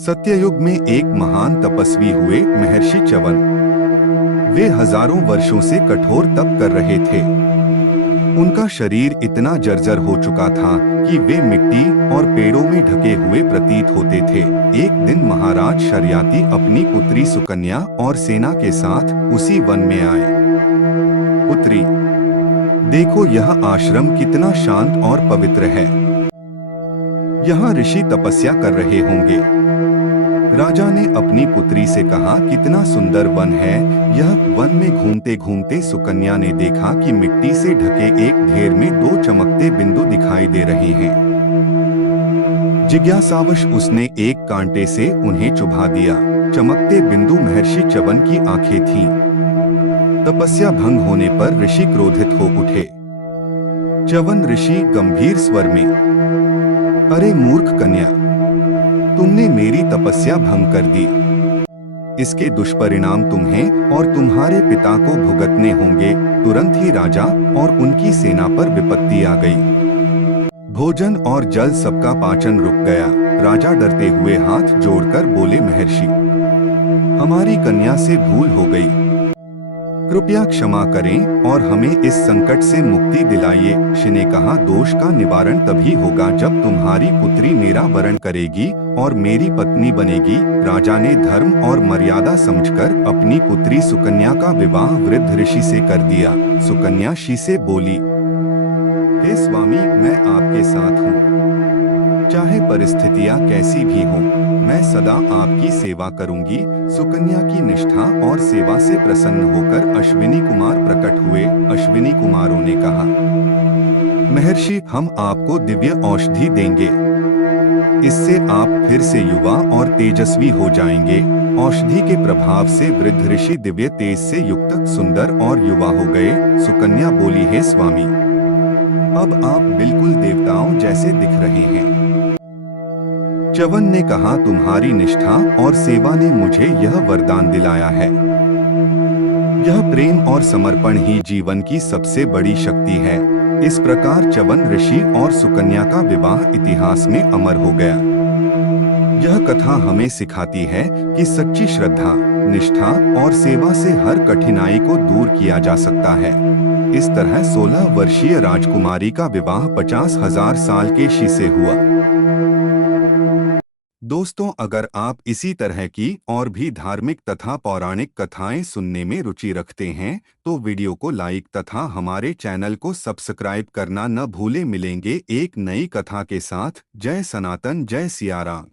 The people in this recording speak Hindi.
सत्ययुग में एक महान तपस्वी हुए महर्षि च्यवन। वे हजारों वर्षों से कठोर तप कर रहे थे। उनका शरीर इतना जर्जर हो चुका था कि वे मिट्टी और पेड़ों में ढके हुए प्रतीत होते थे। एक दिन महाराज शर्याती अपनी पुत्री सुकन्या और सेना के साथ उसी वन में आए। पुत्री, देखो यह आश्रम कितना शांत और पवित्र है। यहाँ ऋषि तपस्या कर रहे होंगे। राजा ने अपनी पुत्री से कहा, कितना सुंदर वन है यह। वन में घूमते घूमते सुकन्या ने देखा कि मिट्टी से ढके एक ढेर में दो चमकते बिंदु दिखाई दे रहे हैं। जिज्ञासावश उसने एक कांटे से उन्हें चुभा दिया। चमकते बिंदु महर्षि च्यवन की आंखें थीं। तपस्या भंग होने पर ऋषि क्रोधित हो उठे। च्यवन ऋषि गंभीर स्वर में, अरे मूर्ख कन्या, तुमने मेरी तपस्या भंग कर दी। इसके दुष्परिणाम तुम्हें और तुम्हारे पिता को भुगतने होंगे। तुरंत ही राजा और उनकी सेना पर विपत्ति आ गई। भोजन और जल सबका पाचन रुक गया। राजा डरते हुए हाथ जोड़कर बोले, महर्षि, हमारी कन्या से भूल हो गई, कृपया क्षमा करें और हमें इस संकट से मुक्ति दिलाइए। ऋषि ने कहा, दोष का निवारण तभी होगा जब तुम्हारी पुत्री मेरा वरण करेगी और मेरी पत्नी बनेगी। राजा ने धर्म और मर्यादा समझकर अपनी पुत्री सुकन्या का विवाह वृद्ध ऋषि से कर दिया। सुकन्या ऋषि से बोली, हे स्वामी, मैं आपके साथ हूँ, चाहे परिस्थितियाँ कैसी भी हों, मैं सदा आपकी सेवा करूंगी। सुकन्या की निष्ठा और सेवा से प्रसन्न होकर अश्विनी कुमार प्रकट हुए। अश्विनी कुमारों ने कहा, महर्षि, हम आपको दिव्य औषधि देंगे, इससे आप फिर से युवा और तेजस्वी हो जाएंगे। औषधि के प्रभाव से वृद्ध ऋषि दिव्य तेज से युक्त, सुंदर और युवा हो गए। सुकन्या बोली, हे स्वामी, अब आप बिल्कुल देवताओं जैसे दिख रहे हैं। च्यवन ने कहा, तुम्हारी निष्ठा और सेवा ने मुझे यह वरदान दिलाया है। यह प्रेम और समर्पण ही जीवन की सबसे बड़ी शक्ति है। इस प्रकार च्यवन ऋषि और सुकन्या का विवाह इतिहास में अमर हो गया। यह कथा हमें सिखाती है कि सच्ची श्रद्धा, निष्ठा और सेवा से हर कठिनाई को दूर किया जा सकता है। इस तरह 16 वर्षीय राजकुमारी का विवाह 50,000 साल के ऋषि से हुआ। दोस्तों, अगर आप इसी तरह की और भी धार्मिक तथा पौराणिक कथाएं सुनने में रुचि रखते हैं तो वीडियो को लाइक तथा हमारे चैनल को सब्सक्राइब करना न भूलें। मिलेंगे एक नई कथा के साथ। जय सनातन, जय सिया राम।